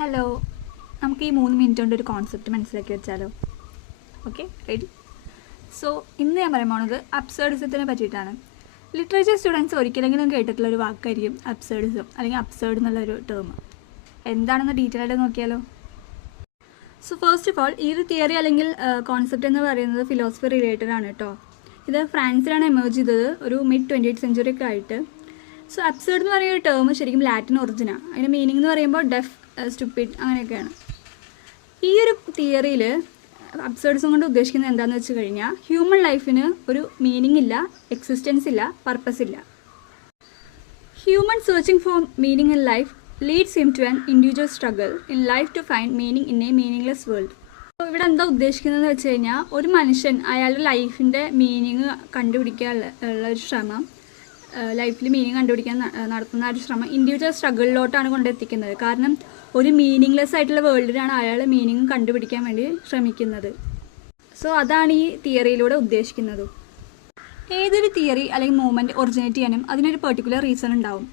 Hello, നമുക്ക് ഈ 3 minute കൊണ്ട് ഒരു കോൺസെപ്റ്റ് മനസ്സിലാക്കി വെച്ചാലോ? Okay, ready? സോ ഇന്ന് ഞാൻ പറയാൻ പോകുന്നത് അബ്സേർഡിസത്തിനെ പറ്റിയിട്ടാണ്. ലിറ്ററേച്ചർ സ്റ്റുഡൻസ് ഒരിക്കലെങ്കിലും കേട്ടിട്ടുള്ള ഒരു വാക്കായിരിക്കും അബ്സേർഡിസം, അല്ലെങ്കിൽ അബ്സേർഡ് എന്നുള്ളൊരു ടേം. എന്താണെന്ന് ഡീറ്റെയിൽ ആയിട്ട് നോക്കിയാലോ? സോ ഫസ്റ്റ് ഓഫ് ഓൾ, ഈ ഒരു തിയറി അല്ലെങ്കിൽ കോൺസെപ്റ്റ് എന്ന് പറയുന്നത് ഫിലോസഫി റിലേറ്റഡ് ആണ് കേട്ടോ. ഇത് ഫ്രാൻസിലാണ് എമേർജ് ചെയ്തത് ഒരു മിഡ് 20th സെഞ്ച്വറി ഒക്കെ ആയിട്ട്. സോ അബ്സേർഡ് എന്ന് പറയുന്ന ഒരു ടേം ശരിക്കും ലാറ്റിൻ ഒറിജിനാണ്. അതിൻ്റെ മീനിങ് എന്ന് പറയുമ്പോൾ ഡെഫ്, സ്റ്റുപ്പിഡ് അങ്ങനെയൊക്കെയാണ്. ഈ ഒരു തിയറിയിൽ അബ്സേർഡിസം കൊണ്ട് ഉദ്ദേശിക്കുന്നത് എന്താണെന്ന് വെച്ച് കഴിഞ്ഞാൽ, ഹ്യൂമൻ ലൈഫിന് ഒരു മീനിങ് ഇല്ല, എക്സിസ്റ്റൻസ് ഇല്ല, പർപ്പസ് ഇല്ല. Human searching for meaning in life leads him to an individual struggle in life to find meaning in a meaningless world. അപ്പോൾ ഇവിടെ എന്താ ഉദ്ദേശിക്കുന്നതെന്ന് വെച്ച് കഴിഞ്ഞാൽ, ഒരു മനുഷ്യൻ അയാളുടെ ലൈഫിൻ്റെ മീനിങ് കണ്ടുപിടിക്കാനുള്ള ഒരു ശ്രമം, ലൈഫിൽ മീനിങ് കണ്ടുപിടിക്കാൻ നടത്തുന്ന ഒരു ശ്രമം ഇൻഡിവിജ്വൽ സ്ട്രഗിളിലോട്ടാണ് കൊണ്ടെത്തിക്കുന്നത്. കാരണം ഒരു മീനിങ്ലെസ് ആയിട്ടുള്ള വേൾഡിലാണ് അയാൾ മീനിങ് കണ്ടുപിടിക്കാൻ വേണ്ടി ശ്രമിക്കുന്നത്. സോ അതാണ് ഈ തിയറിയിലൂടെ ഉദ്ദേശിക്കുന്നത്. ഏതൊരു തിയറി അല്ലെങ്കിൽ മൂവ്മെൻറ്റ് ഒറിജിനേറ്റ് ചെയ്യാനും അതിനൊരു പെർട്ടിക്കുലർ റീസൺ ഉണ്ടാവും.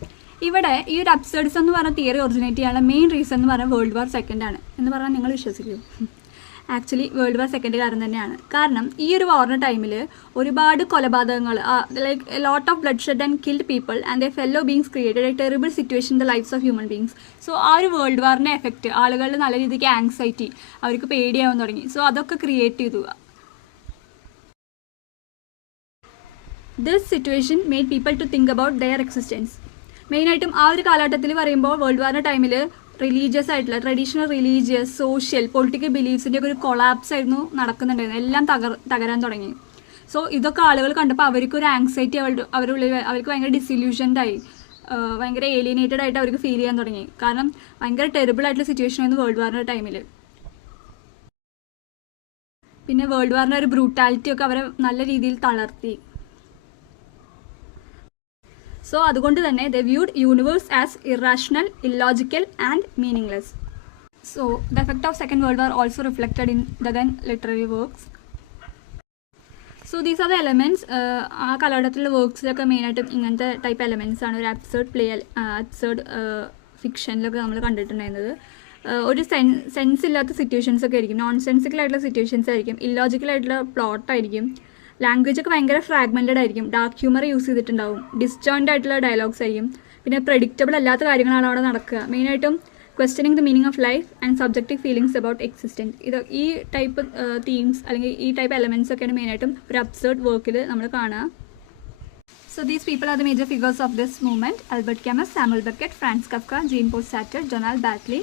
ഇവിടെ ഈ ഒരു അബ്സേർഡിസം എന്ന് പറഞ്ഞ തിയറി ഒറിജിനേറ്റ് ചെയ്യാനുള്ള മെയിൻ റീസൺ എന്ന് പറഞ്ഞാൽ വേൾഡ് വാർ സെക്കൻഡ് ആണ് എന്ന് പറഞ്ഞാൽ നിങ്ങൾ വിശ്വസിക്കൂ? ആക്ച്വലി വേൾഡ് വാർ സെക്കൻഡ് കാരണം തന്നെയാണ്. കാരണം ഈ ഒരു വാറിൻ്റെ ടൈമിൽ ഒരുപാട് കൊലപാതകങ്ങൾ, like lot of blood shed and killed people and the fellow beings created a terrible situation in the lifes of human beings. So ആ ഒരു വേൾഡ് വാറിൻ്റെ എഫക്റ്റ് ആളുകളിൽ നല്ല രീതിക്ക് ആങ്സൈറ്റി, അവർക്ക് പേടിയാവാൻ തുടങ്ങി. സോ അതൊക്കെ ക്രിയേറ്റ് ചെയ്തു. This situation made people to think about their existence. മെയിനായിട്ടും ആ ഒരു കാലഘട്ടത്തിൽ പറയുമ്പോൾ വേൾഡ് വാറിൻ്റെ ടൈമിൽ റിലീജിയസ് ആയിട്ടുള്ള ട്രഡീഷണൽ റിലീജിയസ്, സോഷ്യൽ, പൊളിറ്റിക്കൽ ബിലീഫ്സിൻ്റെ ഒക്കെ ഒരു കൊളാപ്സ് ആയിരുന്നു നടക്കുന്നുണ്ടായിരുന്നു. എല്ലാം തകരാൻ തുടങ്ങി. സോ ഇതൊക്കെ ആളുകൾ കണ്ടപ്പോൾ അവർക്കൊരു ആങ്സൈറ്റി അവരുള്ളിൽ, അവർക്ക് ഭയങ്കര ഡിസില്യൂഷൻഡായി, ഭയങ്കര ഏലിയനേറ്റഡ് ആയിട്ട് അവർക്ക് ഫീൽ ചെയ്യാൻ തുടങ്ങി. കാരണം ഭയങ്കര ടെറിബിൾ ആയിട്ടുള്ള സിറ്റുവേഷൻ ആയിരുന്നു വേൾഡ് വാറിൻ്റെ ടൈമിൽ. പിന്നെ വേൾഡ് വാറിൻ്റെ ഒരു ബ്രൂട്ടാലിറ്റി ഒക്കെ അവരെ നല്ല രീതിയിൽ തളർത്തി. സോ അതുകൊണ്ട് തന്നെ they viewed universe as irrational, illogical and meaningless. So the effect of second world war also reflected in the then literary works. So these are the elements. ആ കാലഘട്ടത്തിലുള്ള വർക്ക്സിലൊക്കെ മെയിനായിട്ടും ഇങ്ങനത്തെ ടൈപ്പ് എലമെൻറ്റ്സ് ആണ്. ഒരു അബ്സേർഡ് ഫിക്ഷനിലൊക്കെ നമ്മൾ കണ്ടിട്ടുണ്ടായിരുന്നത്. ഒരു സെൻസ് ഇല്ലാത്ത situations ഒക്കെ ആയിരിക്കും, നോൺ സെൻസിക്കൽ ആയിട്ടുള്ള സിറ്റുവേഷൻസ് ആയിരിക്കും, ഇല്ലോജിക്കൽ ആയിട്ടുള്ള പ്ലോട്ടായിരിക്കും. ലാംഗ്വേജ് ഒക്കെ ഭയങ്കര ഫ്രാഗ്മെൻറ്റഡ് ആയിരിക്കും, ഡാർക്ക് ഹ്യൂമർ യൂസ് ചെയ്തിട്ടുണ്ടാവും, ഡിസ്ജോയിൻ്റ് ആയിട്ടുള്ള ഡയലോഗ്സ് ആയിരിക്കും. പിന്നെ പ്രെഡിക്റ്റബിൾ അല്ലാത്ത കാര്യങ്ങളാണ് അവിടെ നടക്കുക. മെയിനായിട്ടും questioning the meaning of life and subjective feelings about existence. ഈ ടൈപ്പ് തീംസ് അല്ലെങ്കിൽ ഈ ടൈപ്പ് എലമെൻറ്റ്സ് ഒക്കെയാണ് മെയിനായിട്ടും ഒരു അബ്സേർഡ് വർക്കിൽ നമ്മൾ കാണുക. So these people are the major figures of this movement: Albert Camus, Samuel Beckett, Franz Kafka, Jean Paul Sartre, Donald Batley.